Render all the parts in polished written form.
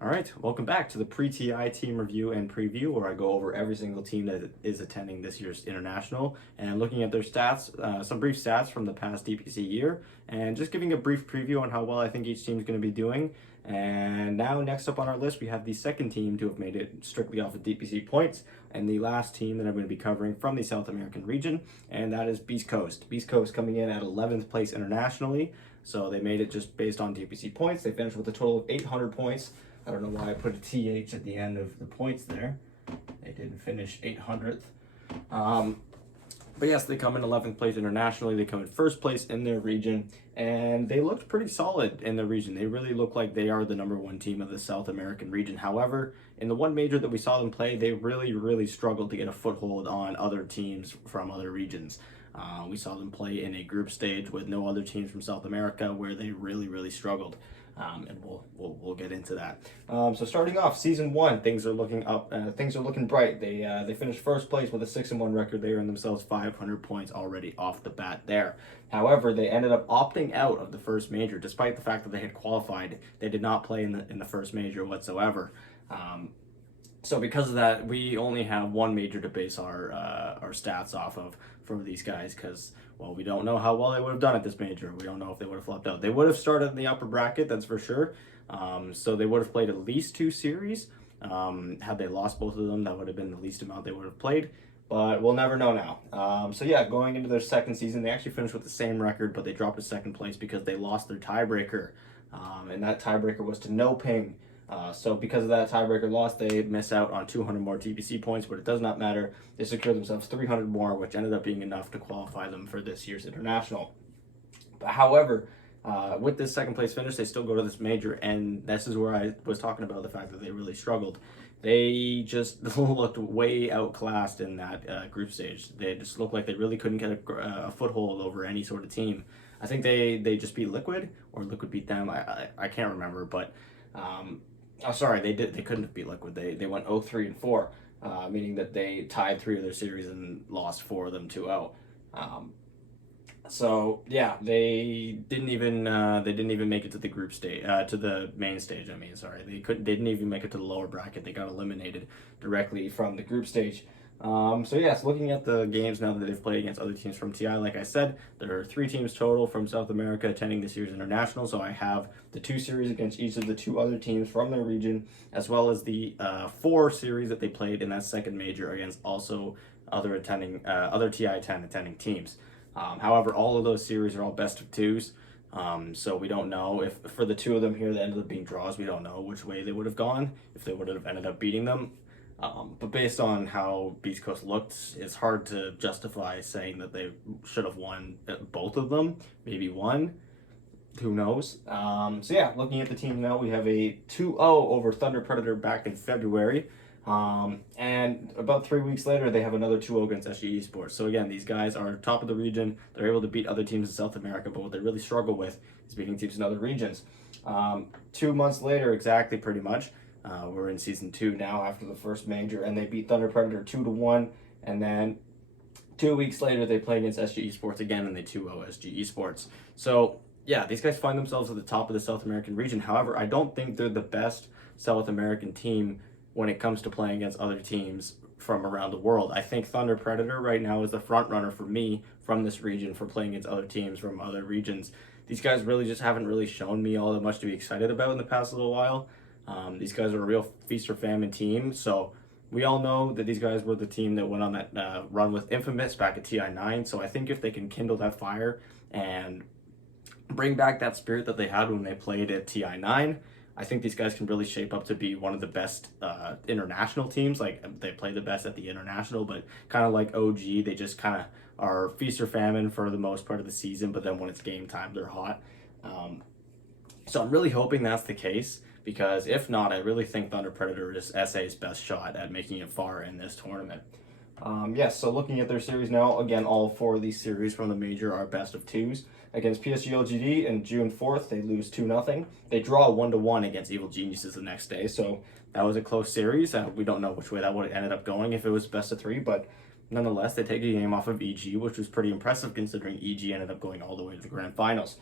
All right, welcome back to the pre-TI team review and preview, where I go over every single team that is attending this year's international and looking at their stats, some brief stats from the past DPC year, and just giving a brief preview on how well I think each team is going to be doing. And now, next up on our list, we have the second team to have made it strictly off of DPC points, and the last team that I'm going to be covering from the South American region, and that is Beastcoast. Beastcoast coming in at 11th place internationally, so they made it just based on DPC points. They finished with a total of 800 points. I don't know why I put a TH at the end of the points there. They didn't finish 800th. But yes, they come in 11th place internationally. They come in first place in their region, and they looked pretty solid in their region. They really look like they are the #1 team of the South American region. However, in the one major that we saw them play, they really struggled to get a foothold on other teams from other regions. We saw them play in a group stage with no other teams from South America, where they really struggled. And we'll get into that. So starting off season one, things are looking up. Things are looking bright. They finished first place with a 6-1 record. They earned themselves 500 points already off the bat there. However, they ended up opting out of the first major, despite the fact that they had qualified. They did not play in the first major whatsoever. So because of that, we only have one major to base our stats off of for these guys, because, well, we don't know how well they would have done at this major. We don't know if they would have flopped out. They would have started in the upper bracket, that's for sure. So they would have played at least 2 series. Had they lost both of them, that would have been the least amount they would have played. But we'll never know now. So yeah, going into their second season, they actually finished with the same record, but they dropped to second place because they lost their tiebreaker. And that tiebreaker was to no ping. So because of that tiebreaker loss, they miss out on 200 more TPC points, but it does not matter. They secured themselves 300 more, which ended up being enough to qualify them for this year's international. But however, with this second place finish, they still go to this major, and this is where I was talking about the fact that they really struggled. They just looked way outclassed in that group stage. They just looked like they really couldn't get a foothold over any sort of team. I think they just beat Liquid, or Liquid beat them. I can't remember, but sorry, they couldn't have beat Liquid. They went 0-3-4, meaning that they tied 3 of their series and lost 4 of them 2-0. So yeah, they didn't even make it to the group stage, to the main stage. I mean, sorry, they didn't even make it to the lower bracket. They got eliminated directly from the group stage. So yes, looking at the games now that they've played against other teams from TI, like I said, there are 3 teams total from South America attending this year's international. So I have the 2 series against each of the 2 other teams from their region, as well as the 4 series that they played in that second major against also other TI10 attending teams. However, all of those series are all best of 2s. So we don't know if, for the 2 of them here that ended up being draws, we don't know which way they would have gone, if they would have ended up beating them. But based on how Beastcoast looked, it's hard to justify saying that they should have won both of them, maybe one. Who knows? So yeah, looking at the team now, we have a 2-0 over Thunder Predator back in February. And about 3 weeks later, they have another 2-0 against SG Esports. So again, these guys are top of the region. They're able to beat other teams in South America, but what they really struggle with is beating teams in other regions. 2 months later, exactly, pretty much, we're in season 2 now after the first major, and they beat Thunder Predator 2-1. And then 2 weeks later, they play against SG Esports again, and they 2-0 SG Esports. So yeah, these guys find themselves at the top of the South American region. However, I don't think they're the best South American team when it comes to playing against other teams from around the world. I think Thunder Predator right now is the front runner for me from this region for playing against other teams from other regions. These guys really just haven't really shown me all that much to be excited about in the past little while. These guys are a real feast or famine team, so we all know that these guys were the team that went on that run with Infamous back at TI9, so I think if they can kindle that fire and bring back that spirit that they had when they played at TI9, I think these guys can really shape up to be one of the best international teams. Like, they play the best at the international, but kind of like OG, they just kind of are feast or famine for the most part of the season, but then when it's game time, they're hot. So I'm really hoping that's the case, because if not, I really think Thunder Predator is SA's best shot at making it far in this tournament. Yes, so looking at their series now, again, all 4 of these series from the major are best of 2s. Against PSG LGD in June 4th, they lose 2-0. They draw 1-1 against Evil Geniuses the next day, so that was a close series. We don't know which way that would have ended up going if it was best of 3, but nonetheless, they take a game off of EG, which was pretty impressive considering EG ended up going all the way to the grand finals.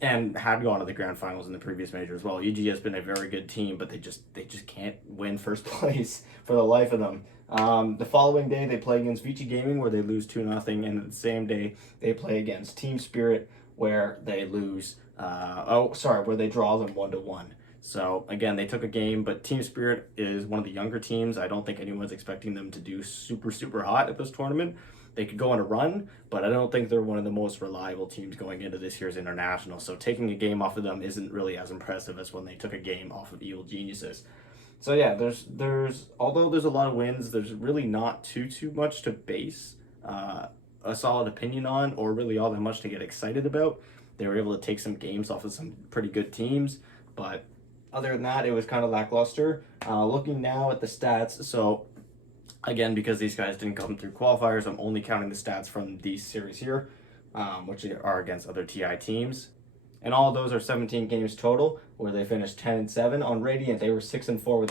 and had gone to the grand finals in the previous major as well. EG has been a very good team, but they just can't win first place for the life of them. The following day, they play against Vici Gaming, where they lose 2-0, and the same day they play against Team Spirit, where they lose. Where they draw them 1-1. So again, they took a game, but Team Spirit is one of the younger teams. I don't think anyone's expecting them to do super hot at this tournament. They could go on a run, but I don't think they're one of the most reliable teams going into this year's international. So taking a game off of them isn't really as impressive as when they took a game off of Evil Geniuses. So yeah, there's although there's a lot of wins, there's really not too much to base a solid opinion on, or really all that much to get excited about. They were able to take some games off of some pretty good teams, but other than that, it was kind of lackluster. Looking now at the stats, so again, because these guys didn't come through qualifiers, I'm only counting the stats from these series here, which are against other TI teams. And all of those are 17 games total, where they finished 10-7. On Radiant, they were 6-4 with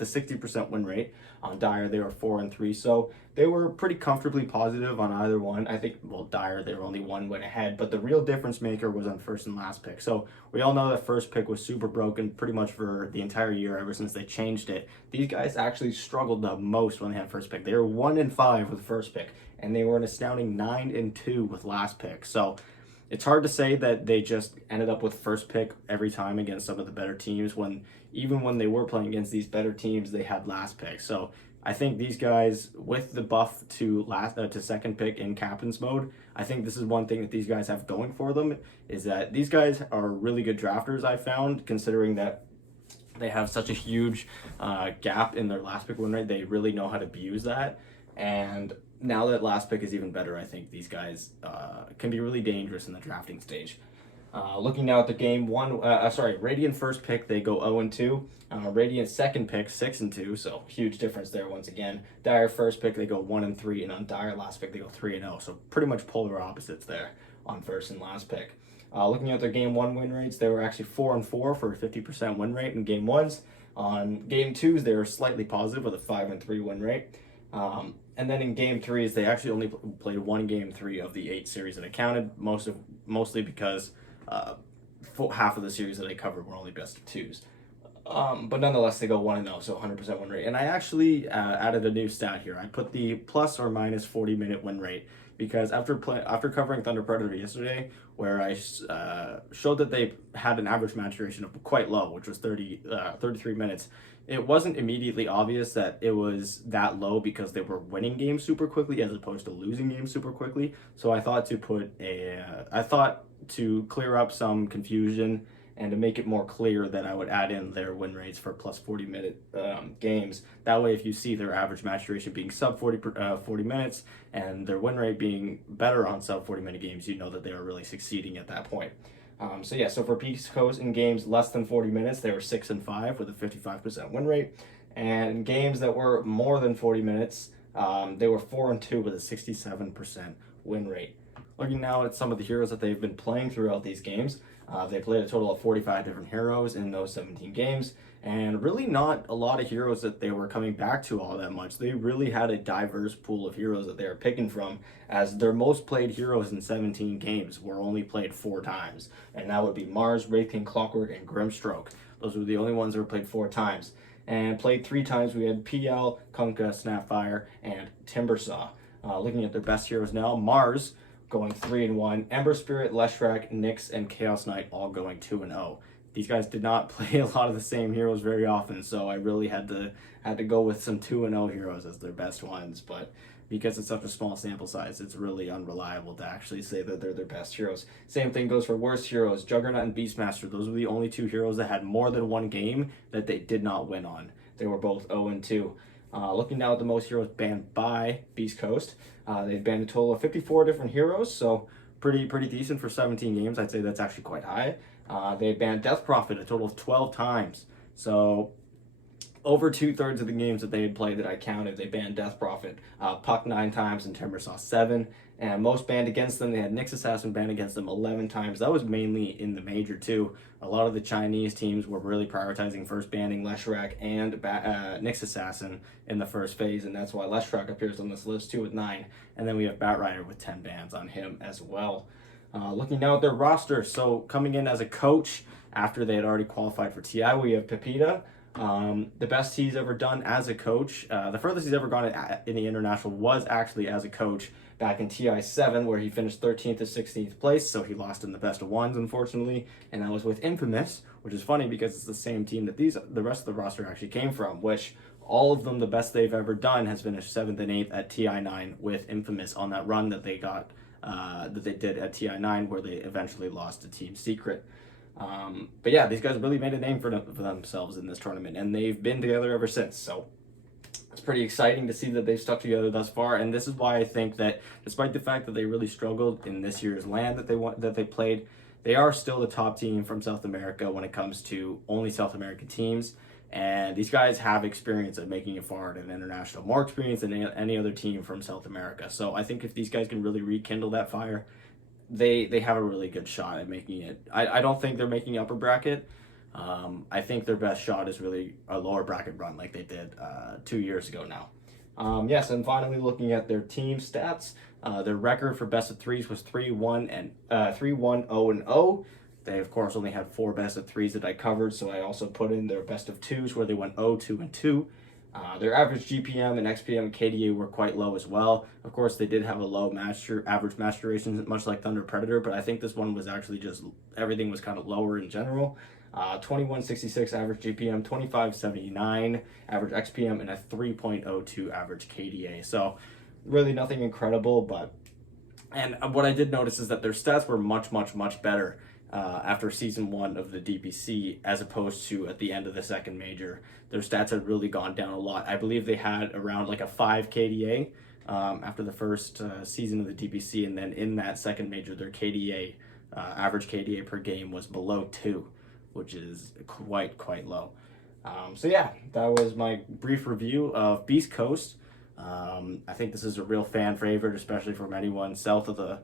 a 60% win rate. On Dire, they were 4-3. So they were pretty comfortably positive on either one. I think, well, Dire, they were only one win ahead, but the real difference maker was on first and last pick. So we all know that first pick was super broken pretty much for the entire year ever since they changed it. These guys actually struggled the most when they had first pick. They were 1-5 with first pick, and they were an astounding 9-2 with last pick. So it's hard to say that they just ended up with first pick every time against some of the better teams, when even when they were playing against these better teams, they had last pick. So I think these guys, with the buff to second pick in captain's mode, I think this is one thing that these guys have going for them, is that these guys are really good drafters, I found, considering that they have such a huge gap in their last pick win rate. They really know how to abuse that. And now that last pick is even better, I think these guys can be really dangerous in the drafting stage. Looking now at the game one, Radiant first pick, they go 0-2. Radiant second pick, 6-2, so huge difference there once again. Dire first pick, they go 1-3, and on Dire last pick, they go 3-0. So pretty much polar opposites there on first and last pick. Looking at their game one win rates, they were actually 4-4 for a 50% win rate in game ones. On game twos, they were slightly positive with a 5-3 win rate. And then in game threes, they actually only played one game three of the 8 series that it counted, mostly because half of the series that they covered were only best of twos. But nonetheless, they go 1-0, so 100% win rate. And I actually added a new stat here. I put the plus or minus 40-minute win rate, because after covering Thunder Predator yesterday, where I showed that they had an average match duration of quite low, which was 33 minutes, it wasn't immediately obvious that it was that low because they were winning games super quickly as opposed to losing games super quickly. So I thought to clear up some confusion and to make it more clear that I would add in their win rates for plus 40-minute games. That way, if you see their average match duration being sub 40 minutes and their win rate being better on sub 40-minute games, you know that they are really succeeding at that point. So for Beastcoast in games less than 40 minutes, they were 6-5 with a 55% win rate. And in games that were more than 40 minutes, they were 4-2 with a 67% win rate. Looking now at some of the heroes that they've been playing throughout these games, they played a total of 45 different heroes in those 17 games, and really not a lot of heroes that they were coming back to all that much. They really had a diverse pool of heroes that they were picking from, as their most played heroes in 17 games were only played 4 times, and that would be Mars, Wraith King, Clockwork, and Grimstroke. Those were the only ones that were played 4 times. And played 3 times, we had PL, Kunkka, Snapfire, and Timbersaw. Looking at their best heroes now, Mars going 3-1, Ember Spirit, Leshrac, Nyx, and Chaos Knight all going 2-0. These guys did not play a lot of the same heroes very often, so I really had to go with some 2-0 heroes as their best ones. But because it's such a small sample size, it's really unreliable to actually say that they're their best heroes. Same thing goes for worst heroes. Juggernaut and Beastmaster, those were the only 2 heroes that had more than 1 game that they did not win on. They were both 0-2. Looking now at the most heroes banned by Beastcoast, they've banned a total of 54 different heroes, so pretty decent for 17 games. I'd say that's actually quite high. They banned Death Prophet a total of 12 times, so over 2/3 of the games that they had played that I counted, they banned Death Prophet. Puck 9 times and Timbersaw 7. And most banned against them, they had Nyx Assassin banned against them 11 times. That was mainly in the major too. A lot of the Chinese teams were really prioritizing first banning Leshrac and Nyx Assassin in the first phase, and that's why Leshrac appears on this list too with 9. And then we have Batrider with 10 bans on him as well. Looking now at their roster, so coming in as a coach after they had already qualified for TI, we have Pepita. The best he's ever done as a coach, the furthest he's ever gone in the international was actually as a coach back in TI7, where he finished 13th to 16th place, so he lost in the best of ones, unfortunately, and that was with Infamous, which is funny because it's the same team that the rest of the roster actually came from, which all of them, the best they've ever done has finished 7th and 8th at TI9 with Infamous on that run that they got, that they did at TI9, where they eventually lost to Team Secret. But yeah, these guys really made a name for themselves in this tournament, and they've been together ever since. So it's pretty exciting to see that they've stuck together thus far. And this is why I think that, despite the fact that they really struggled in this year's LAN that they played, they are still the top team from South America when it comes to only South American teams. And these guys have experience of making it far at an international, more experience than any other team from South America. So I think if these guys can really rekindle that fire, they have a really good shot at making it. I don't think they're making upper bracket. I think their best shot is really a lower bracket run like they did 2 years ago now. Yes, and finally looking at their team stats, their record for best of threes was 3-1 and 3-1-0-0. They of course only had 4 best of threes that I covered, so I also put in their best of twos where they went 0-2-2. Their average GPM and XPM and KDA were quite low as well. Of course, they did have a low average match duration, much like Thunder Predator, but I think this one was actually just, everything was kind of lower in general. 2166 average GPM, 2579 average XPM, and a 3.02 average KDA. So really nothing incredible, but, and what I did notice is that their stats were much, much, much better after season 1 of the DPC as opposed to at the end of the second major. Their stats had really gone down a lot. I believe they had around like a 5 KDA after the first season of the DPC, and then in that second major, their KDA, average KDA per game was below 2, which is quite low. So yeah, that was my brief review of Beastcoast. I think this is a real fan favorite, especially from anyone south of the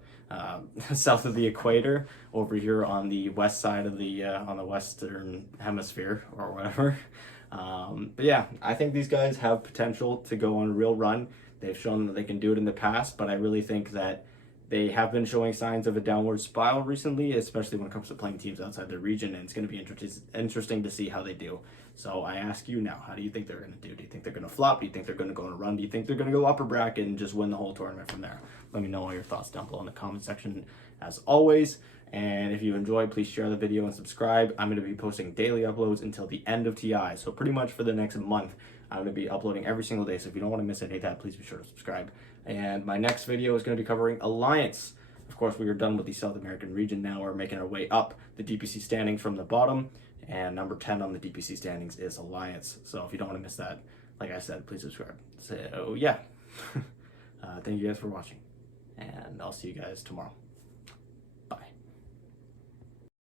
south of the equator, over here on the west side of the on the western hemisphere or whatever. But yeah, I think these guys have potential to go on a real run. They've shown that they can do it in the past, but I really think that they have been showing signs of a downward spiral recently, especially when it comes to playing teams outside their region, and it's going to be interesting to see how they do. So I ask you now, how do you think they're going to do? Do you think they're going to flop? Do you think they're going to go on a run? Do you think they're going to go upper bracket and just win the whole tournament from there? Let me know all your thoughts down below in the comment section, as always. And if you enjoyed, please share the video and subscribe. I'm going to be posting daily uploads until the end of TI. So pretty much for the next month, I'm going to be uploading every single day. So if you don't want to miss any of that, please be sure to subscribe. And my next video is going to be covering Alliance. Of course, we are done with the South American region now. We're making our way up the DPC standings from the bottom. And number 10 on the DPC standings is Alliance. So if you don't want to miss that, like I said, please subscribe. So yeah, thank you guys for watching. And I'll see you guys tomorrow.